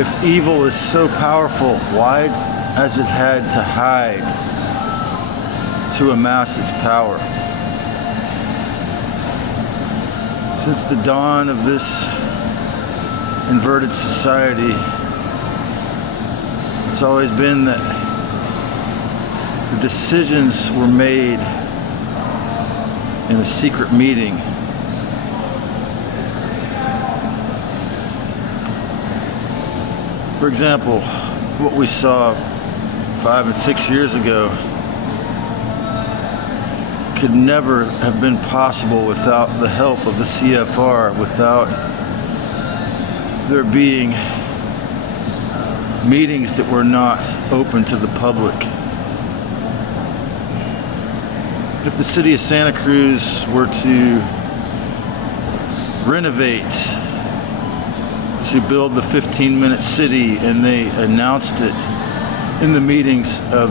If evil is so powerful, why has it had to hide to amass its power? Since the dawn of this inverted society, it's always been that the decisions were made in a secret meeting. For example, what we saw 5 and 6 years ago could never have been possible without the help of the CFR, without there being meetings that were not open to the public. If the city of Santa Cruz were to renovate, to build the 15-minute city, and they announced it in the meetings of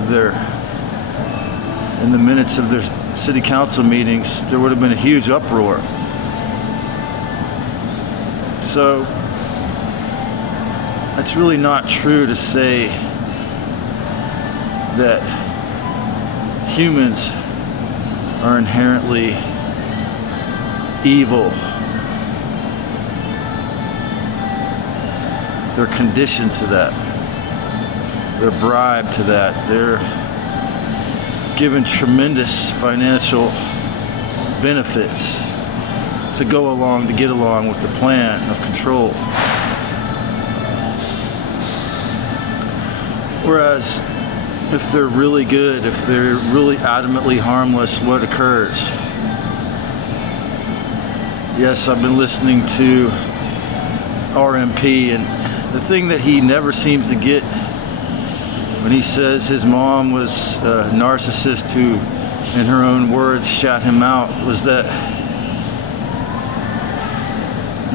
in the minutes of their city council meetings, there would have been a huge uproar. So it's really not true to say that humans are inherently evil. They're conditioned to that. They're bribed to that. They're given tremendous financial benefits to go along, to get along with the plan of control. Whereas if they're really good, if they're really adamantly harmless, what occurs? Yes, I've been listening to RMP, and the thing that he never seems to get when he says his mom was a narcissist who, in her own words, shat him out, was that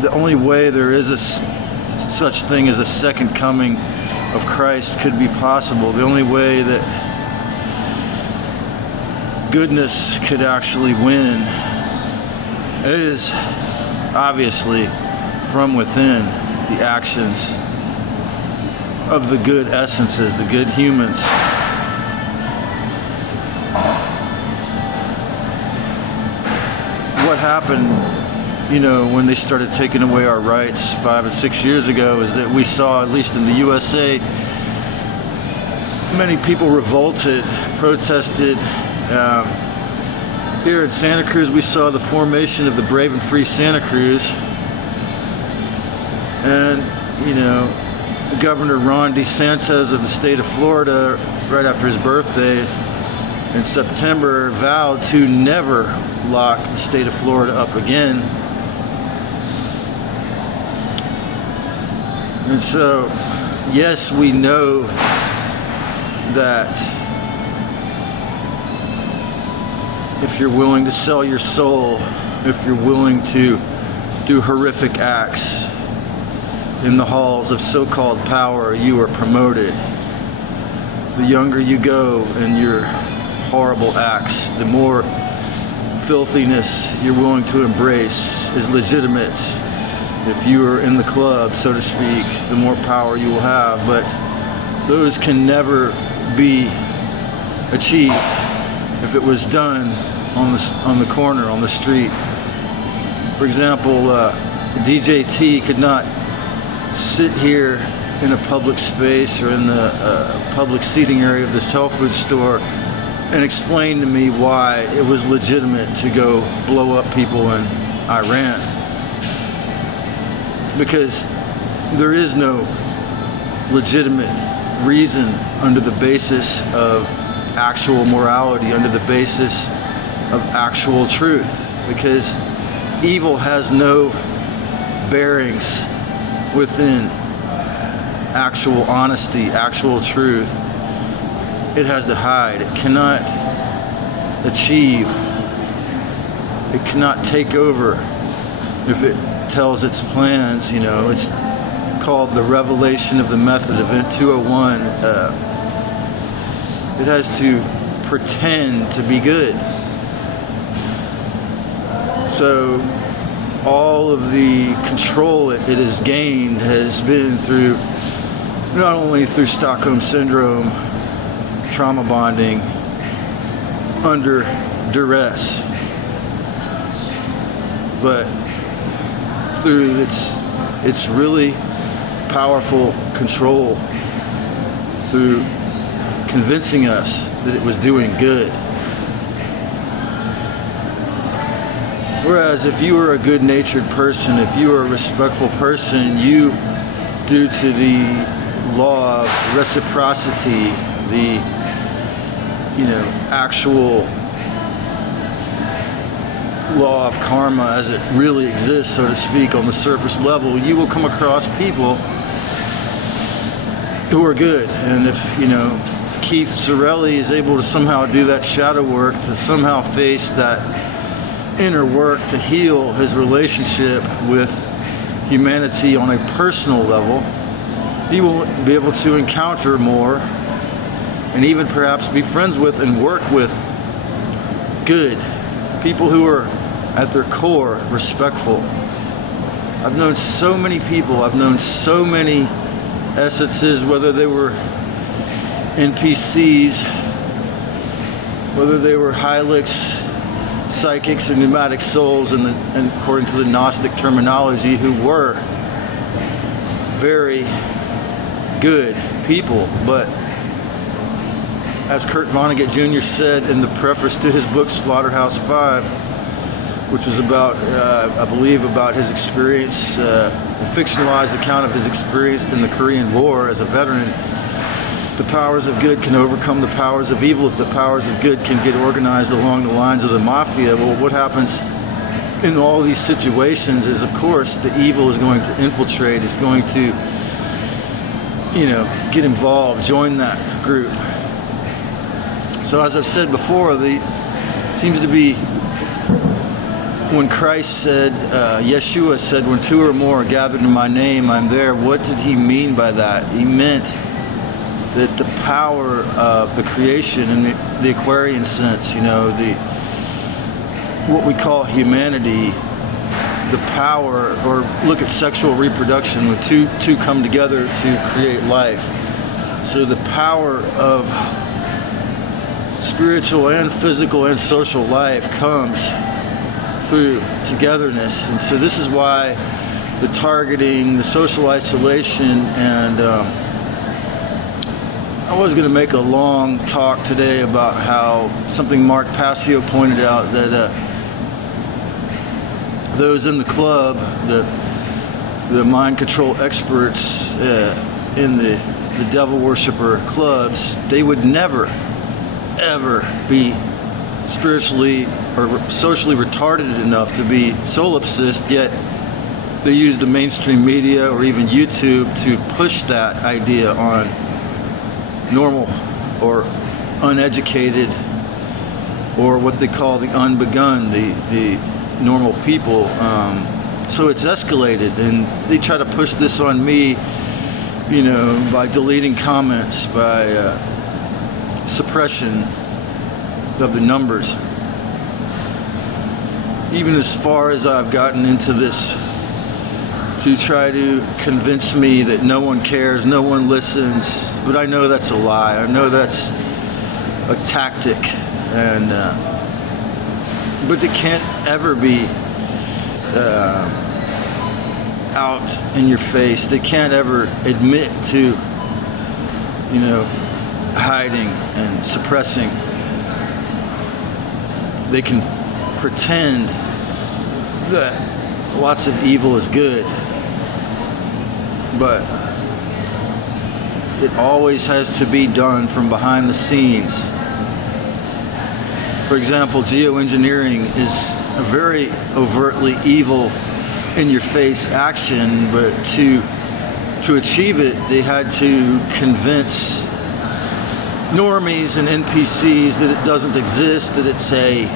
the only way there is such thing as a second coming of Christ could be possible. The only way that goodness could actually win is obviously from within the actions of the good essences, the good humans. What happened, when they started taking away our rights 5 and 6 years ago, is that we saw, at least in the USA, many people revolted, protested. Here in Santa Cruz, we saw the formation of the Brave and Free Santa Cruz. And, Governor Ron DeSantis of the state of Florida, right after his birthday in September, vowed to never lock the state of Florida up again. And so, yes, we know that if you're willing to sell your soul, if you're willing to do horrific acts in the halls of so-called power, you are promoted. The younger you go in your horrible acts, the more filthiness you're willing to embrace is legitimate. If you are in the club, so to speak, the more power you will have. But those can never be achieved if it was done on the corner, on the street. For example, DJ T could not sit here in a public space or in the public seating area of this health food store and explain to me why it was legitimate to go blow up people in Iran. Because there is no legitimate reason under the basis of actual morality, under the basis of actual truth. Because evil has no bearings within actual honesty, actual truth. It has to hide. It cannot achieve. It cannot take over if it tells its plans. It's called the revelation of the method, Event 201. It has to pretend to be good. So all of the control it has gained has been through not only through Stockholm Syndrome, trauma bonding, under duress, but through its really powerful control through convincing us that it was doing good. Whereas if you were a good-natured person, if you were a respectful person, you, due to the law of reciprocity, the actual law of karma as it really exists, so to speak, on the surface level, you will come across people who are good. And if Keith Zarelli is able to somehow do that shadow work, to somehow face that inner work to heal his relationship with humanity on a personal level, he will be able to encounter more and even perhaps be friends with and work with good people who are at their core respectful. I've known so many people, I've known so many essences, whether they were NPCs, whether they were Hylics, psychics, or pneumatic souls, and according to the Gnostic terminology, who were very good people. But as Kurt Vonnegut Jr. said in the preface to his book Slaughterhouse-5, which was about, I believe, about his experience, a fictionalized account of his experience in the Korean War as a veteran, the powers of good can overcome the powers of evil if the powers of good can get organized along the lines of the mafia. Well, what happens in all these situations is, of course, the evil is going to infiltrate, is going to, get involved, join that group. So as I've said before, seems to be when Christ said, Yeshua said, when two or more are gathered in my name, I'm there. What did he mean by that? He meant that the power of the creation in the Aquarian sense, what we call humanity, the power, or look at sexual reproduction, when two come together to create life. So the power of spiritual and physical and social life comes through togetherness. And so this is why the targeting, the social isolation, and I was going to make a long talk today about how something Mark Passio pointed out, that those in the club, the mind control experts in the devil worshiper clubs, they would never ever be spiritually or socially retarded enough to be solipsist, yet they use the mainstream media or even YouTube to push that idea on normal or uneducated, or what they call the unbegun, the normal people. So it's escalated, and they try to push this on me, by deleting comments, by suppression of the numbers. Even as far as I've gotten into this, to try to convince me that no one cares, no one listens, but I know that's a lie. I know that's a tactic, and but it can't ever be out in your face. They can't ever admit to, hiding and suppressing. They can pretend that lots of evil is good, but it always has to be done from behind the scenes. For example, geoengineering is a very overtly evil, in-your-face action, but to achieve it, they had to convince normies and NPCs that it doesn't exist, that it's a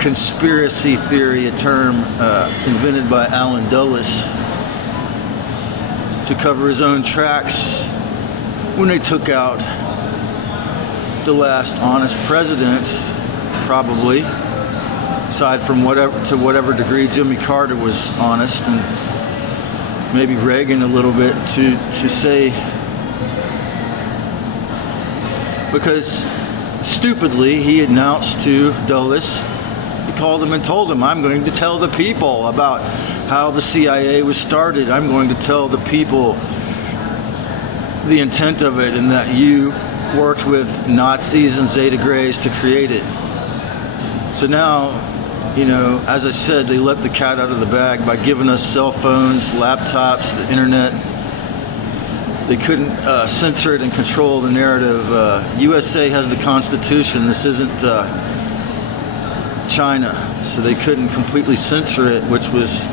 conspiracy theory, a term invented by Alan Dulles to cover his own tracks when they took out the last honest president, probably, aside from whatever degree Jimmy Carter was honest, and maybe Reagan a little bit, to say because stupidly he announced to Dulles, he called him and told him, I'm going to tell the people about how the CIA was started. I'm going to tell the people the intent of it, and that you worked with Nazis and Zeta Greys to create it. So now, you know, as I said, they let the cat out of the bag by giving us cell phones, laptops, the internet. They couldn't censor it and control the narrative. USA has the Constitution. This isn't China, so they couldn't completely censor it, which was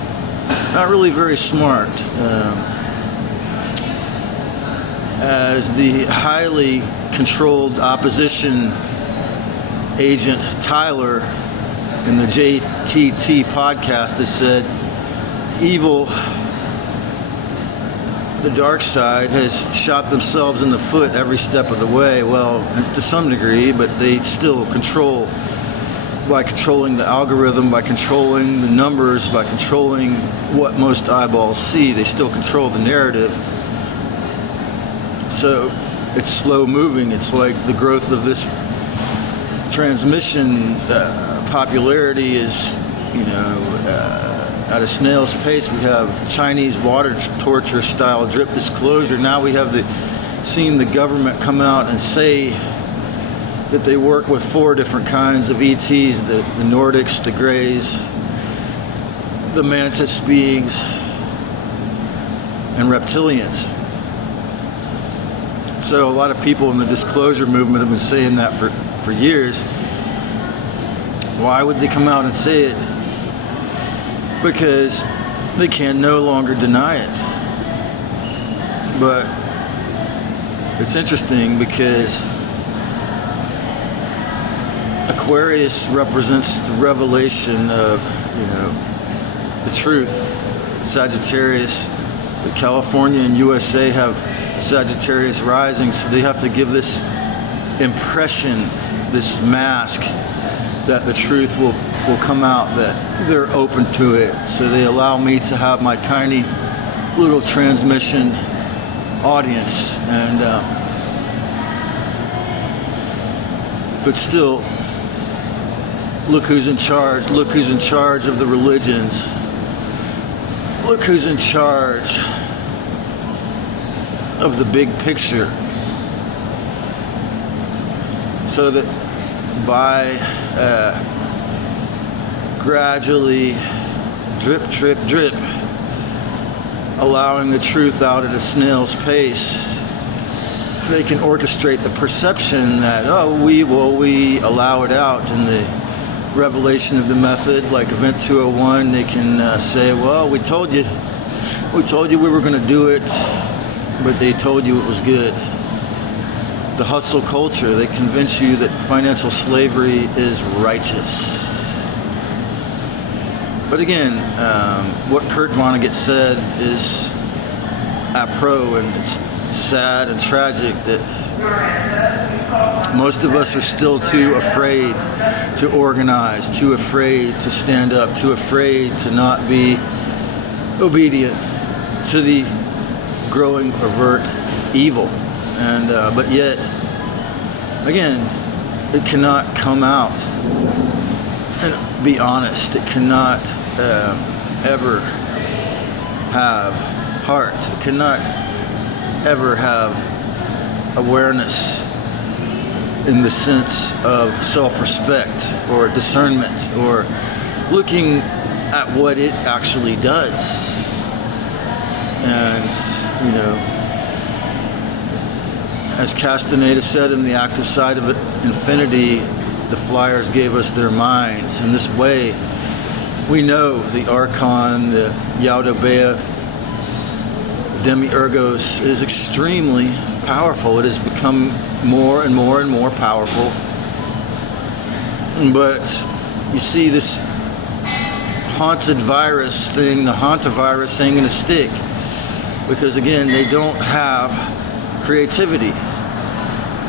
not really very smart. As the highly controlled opposition agent Tyler in the JTT podcast has said, evil, the dark side, has shot themselves in the foot every step of the way. Well, to some degree, but they still control, by controlling the algorithm, by controlling the numbers, by controlling what most eyeballs see, they still control the narrative. So it's slow moving. It's like the growth of this transmission popularity is, you know, at a snail's pace. We have Chinese water torture style drip disclosure. Now we have seen the government come out and say that they work with 4 different kinds of ETs, the Nordics, the Greys, the Mantis beings, and reptilians. So a lot of people in the disclosure movement have been saying that for years. Why would they come out and say it? Because they can no longer deny it. But it's interesting because Aquarius represents the revelation of, you know, the truth. Sagittarius, California and USA have Sagittarius rising, so they have to give this impression, this mask, that the truth will come out, that they're open to it. So they allow me to have my tiny little transmission audience, and but still, look who's in charge. Look who's in charge of the religions. Look who's in charge of the big picture. So that by gradually, drip, drip, drip, allowing the truth out at a snail's pace, they can orchestrate the perception that, oh, we allow it out. In the revelation of the method, like Event 201, they can say, well, we told you we were going to do it, but they told you it was good. The hustle culture, they convince you that financial slavery is righteous. But again, what Kurt Vonnegut said is apropos, and it's sad and tragic that most of us are still too afraid to organize, too afraid to stand up, too afraid to not be obedient to the growing overt evil. And but yet, again, it cannot come out and be honest. It cannot ever have heart. It cannot ever have awareness in the sense of self-respect or discernment or looking at what it actually does. And, you know, as Castaneda said in The Active Side of Infinity, the Flyers gave us their minds. In this way, we know the Archon, the Yaldabaoth, Demiurgos is extremely powerful. It has become more and more and more powerful. But you see this haunted virus thing, the hantavirus ain't gonna stick. Because again, they don't have creativity.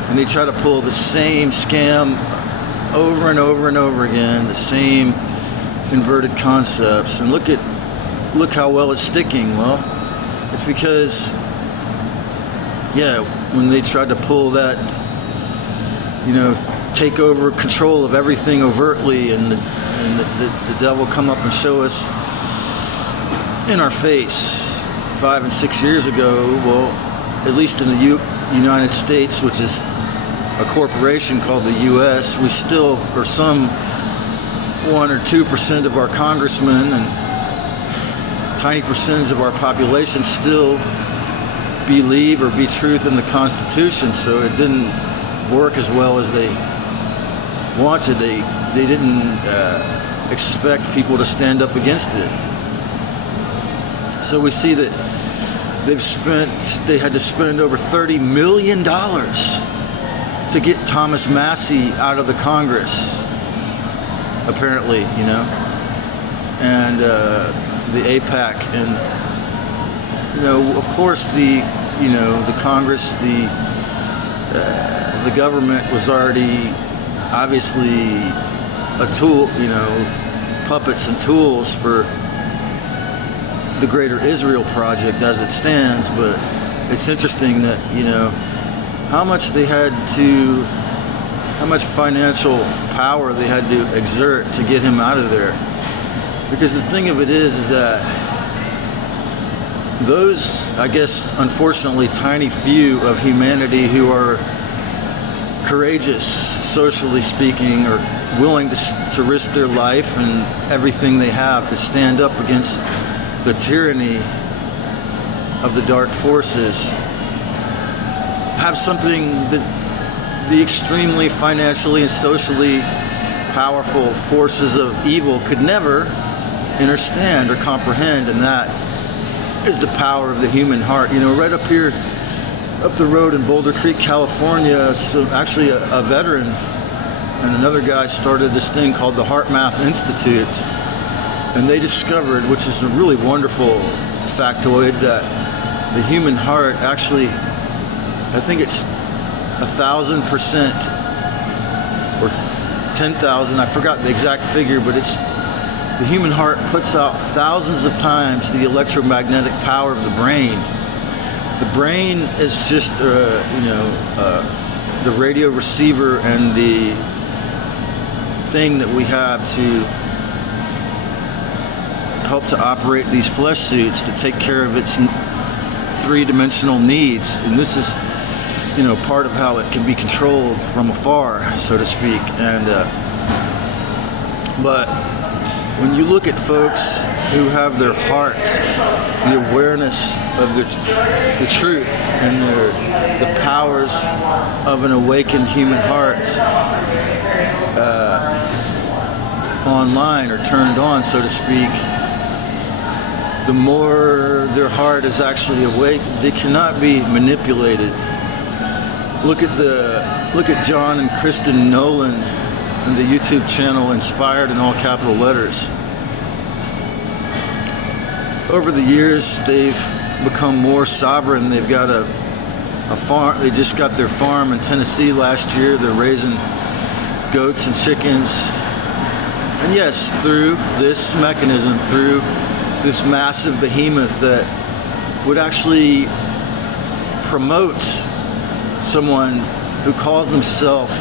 And they try to pull the same scam over and over and over again, the same inverted concepts. And look how well it's sticking. Well, it's because, yeah, when they tried to pull that take over control of everything overtly, and the devil come up and show us in our face 5 and 6 years ago. Well, at least in the United States, which is a corporation called the U.S., we still, or some 1 or 2% of our congressmen and tiny percentage of our population still believe or be truth in the Constitution. So it didn't work as well as they wanted. They didn't expect people to stand up against it. So we see that they had to spend over $30 million to get Thomas Massie out of the Congress, apparently, and the AIPAC, and of course the Congress, the government was already obviously a tool, puppets and tools for the Greater Israel Project as it stands. But it's interesting that how much financial power they had to exert to get him out of there. Because the thing of it is that those, I guess, unfortunately, tiny few of humanity who are courageous, socially speaking, or willing to risk their life and everything they have to stand up against the tyranny of the dark forces, have something that the extremely financially and socially powerful forces of evil could never understand or comprehend, and that is the power of the human heart. Right up here, up the road in Boulder Creek, California, so actually a veteran and another guy started this thing called the HeartMath Institute, and they discovered, which is a really wonderful factoid, that the human heart actually, I think it's 1,000% or 10,000, I forgot the exact figure, but the human heart puts out thousands of times the electromagnetic power of the brain. The brain is just the radio receiver and the thing that we have to help to operate these flesh suits to take care of its three-dimensional needs. And this is part of how it can be controlled from afar, so to speak. And but when you look at folks who have their heart, the awareness of the truth and the powers of an awakened human heart online, or turned on, so to speak, the more their heart is actually awake, they cannot be manipulated. Look at John and Kristen Nolan and the YouTube channel Inspired in all capital letters. Over the years, they've become more sovereign. They've got a farm. They just got their farm in Tennessee last year. They're raising goats and chickens. And yes, through this mechanism, through this massive behemoth that would actually promote someone who calls themselves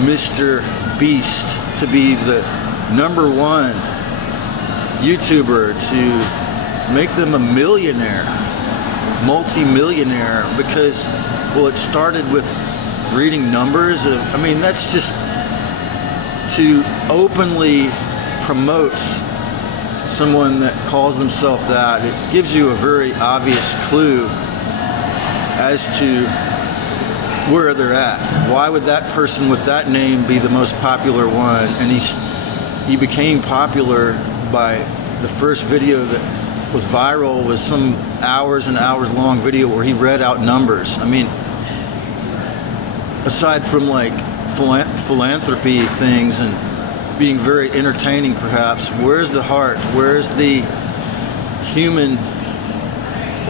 Mr. Beast to be the #1 YouTuber, to make them a millionaire, multi-millionaire, because, well, it started with reading numbers. That's just to openly promote someone that calls themselves that. It gives you a very obvious clue as to where they're at. Why would that person with that name be the most popular one? And he became popular by the first video that was viral was some hours and hours long video where he read out numbers. Aside from like philanthropy things and being very entertaining perhaps, where's the heart? Where's the human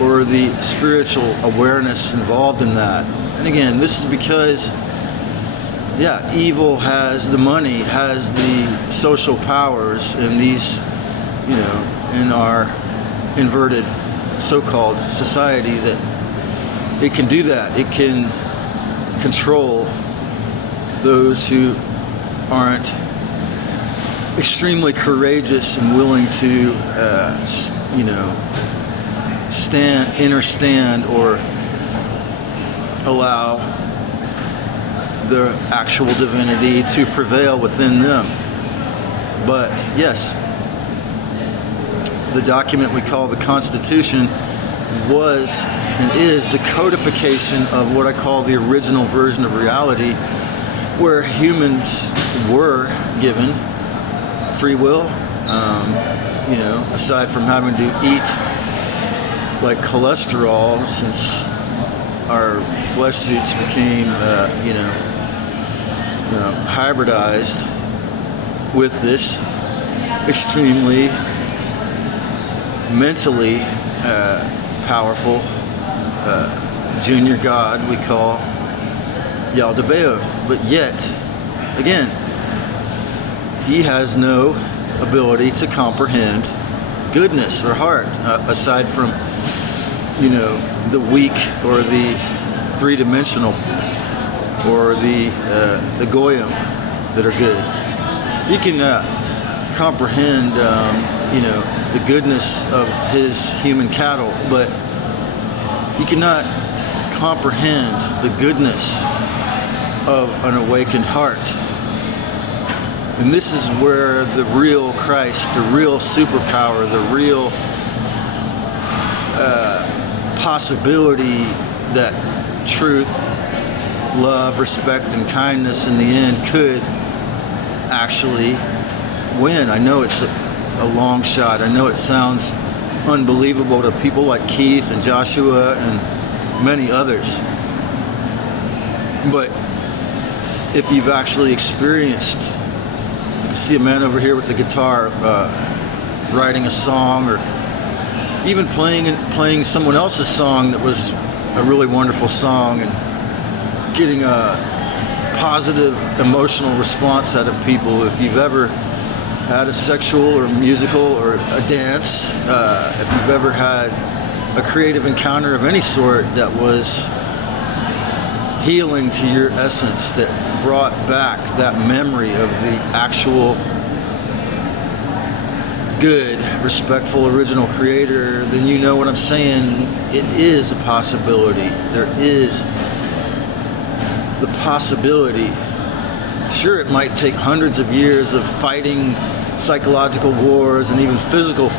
or the spiritual awareness involved in that? And again, this is because, evil has the money, has the social powers, and these, in our inverted so-called society, that it can do that. It can control those who aren't extremely courageous and willing to, understand or allow the actual divinity to prevail within them. But yes, the document we call the Constitution was and is the codification of what I call the original version of reality, where humans were given free will, aside from having to eat like cholesterol, since our flesh suits became, hybridized with this extremely mentally powerful junior god we call Yaldabaoth. But yet, again, he has no ability to comprehend goodness or heart, aside from, the weak or the three-dimensional or the goyim that are good. He can comprehend, the goodness of his human cattle, but he cannot comprehend the goodness of an awakened heart. And this is where the real Christ, the real superpower, the real possibility that truth, love, respect, and kindness in the end could actually win. I know it's a long shot. I know it sounds unbelievable to people like Keith and Joshua and many others. But if you've actually experienced, you see a man over here with the guitar writing a song, or even playing someone else's song that was a really wonderful song, and getting a positive emotional response out of people. If you've ever had a sexual or musical or a dance, if you've ever had a creative encounter of any sort that was healing to your essence, that brought back that memory of the actual good, respectful, original creator, then you know what I'm saying. It is a possibility. There is the possibility. Sure, it might take hundreds of years of fighting psychological wars and even physical,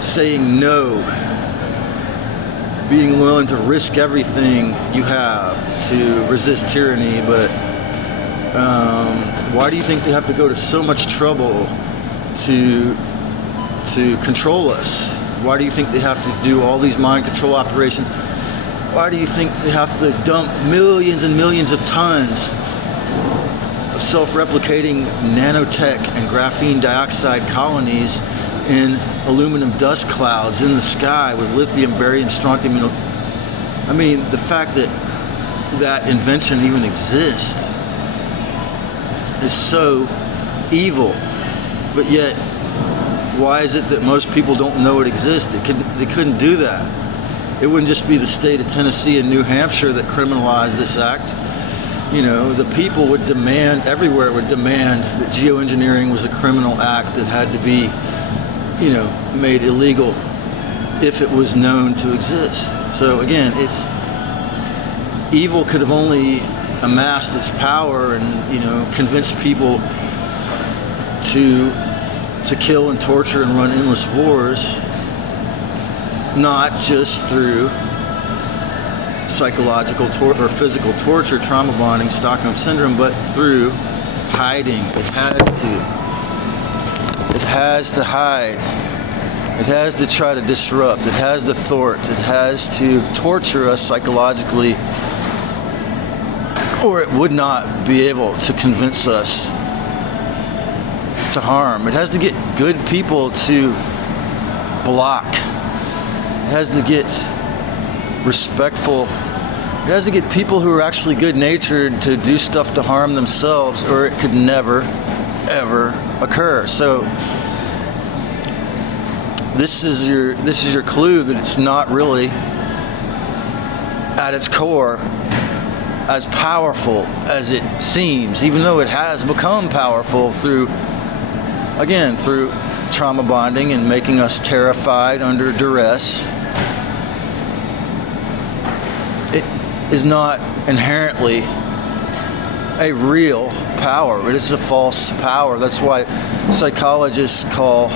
saying no, being willing to risk everything you have to resist tyranny. But why do you think they have to go to so much trouble to control us? Why do you think they have to do all these mind control operations? Why do you think they have to dump millions and millions of tons of self-replicating nanotech and graphene dioxide colonies in aluminum dust clouds in the sky with lithium, barium, strontium? I mean, the fact that that invention even exists is so evil. But yet, why is it that most people don't know it exists? They couldn't do that. It wouldn't just be the state of Tennessee and New Hampshire that criminalized this act. The people would demand, everywhere would demand, that geoengineering was a criminal act that had to be, made illegal if it was known to exist. So again, evil could have only amassed its power and, convinced people to kill and torture and run endless wars, not just through psychological or physical torture, trauma bonding, Stockholm syndrome, but through hiding. It has to hide. It has to try to disrupt. It has to thwart. It has to torture us psychologically, or it would not be able to convince us to harm. It has to get good people to block. It has to get respectful. It has to get people who are actually good-natured to do stuff to harm themselves, or it could never, ever occur. So this is your clue that it's not really, at its core, as powerful as it seems, even though it has become powerful through trauma bonding and making us terrified under duress. It is not inherently a real power. It is a false power. That's why psychologists call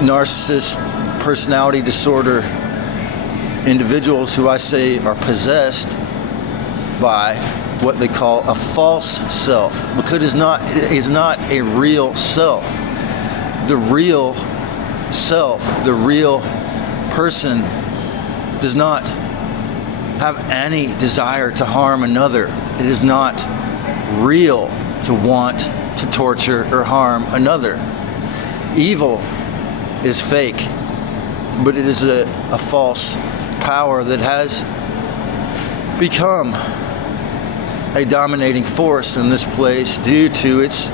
narcissist personality disorder individuals who I say are possessed by what they call a false self, because it is not a real self. The real self, the real person, does not have any desire to harm another. It is not real to want to torture or harm another. Evil is fake, but it is a false power that has become a dominating force in this place due to its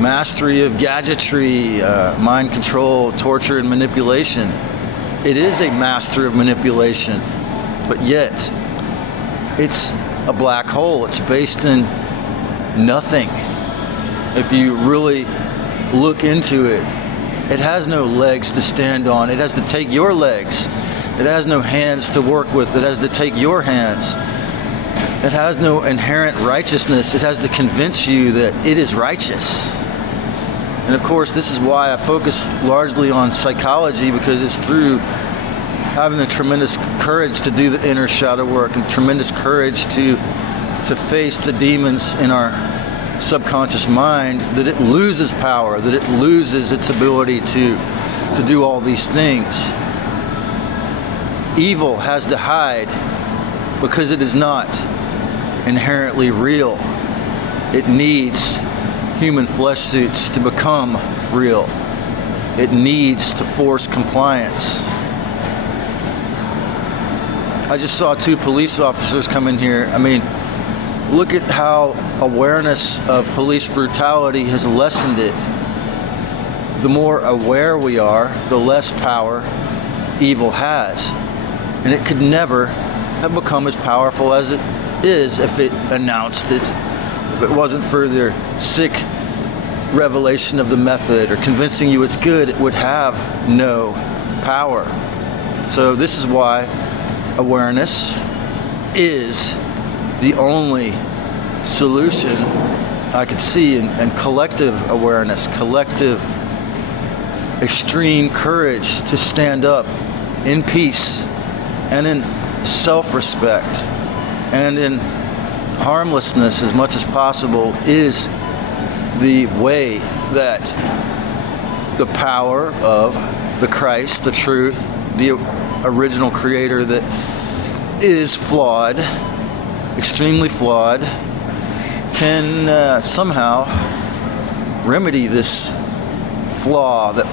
mastery of gadgetry, mind control, torture, and manipulation. It is a master of manipulation, but yet it's a black hole. It's based in nothing. If you really look into it, it has no legs to stand on. It has to take your legs. It has no hands to work with. It has to take your hands. It has no inherent righteousness. It has to convince you that it is righteous. And of course, this is why I focus largely on psychology, because it's through having the tremendous courage to do the inner shadow work and tremendous courage to face the demons in our subconscious mind that it loses power, that it loses its ability to do all these things. Evil has to hide because it is not inherently real. It needs human flesh suits to become real. It needs to force compliance. I just saw 2 police officers come in here. I mean, look at how awareness of police brutality has lessened it. The more aware we are, the less power evil has. And it could never have become as powerful as it is if it announced it. If it wasn't for their sick revelation of the method or convincing you it's good, it would have no power. So this is why awareness is the only solution I could see, and collective awareness, collective extreme courage to stand up in peace and in self-respect and in harmlessness as much as possible is the way that the power of the Christ, the truth, the original creator that is flawed, extremely flawed, can somehow remedy this flaw that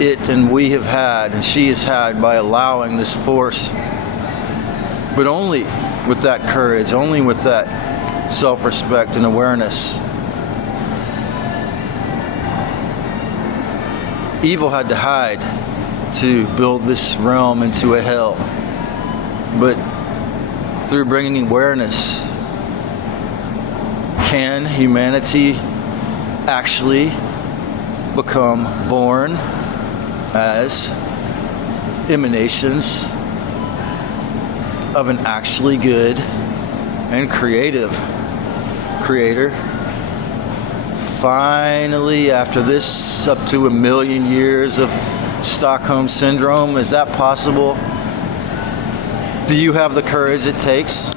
it and we have had and she has had by allowing this force, but only with that courage, only with that self-respect and awareness. Evil had to hide to build this realm into a hell, but through bringing awareness, can humanity actually become born as emanations of an actually good and creative creator? Finally, after this up to 1 million years of Stockholm Syndrome, is that possible? Do you have the courage it takes?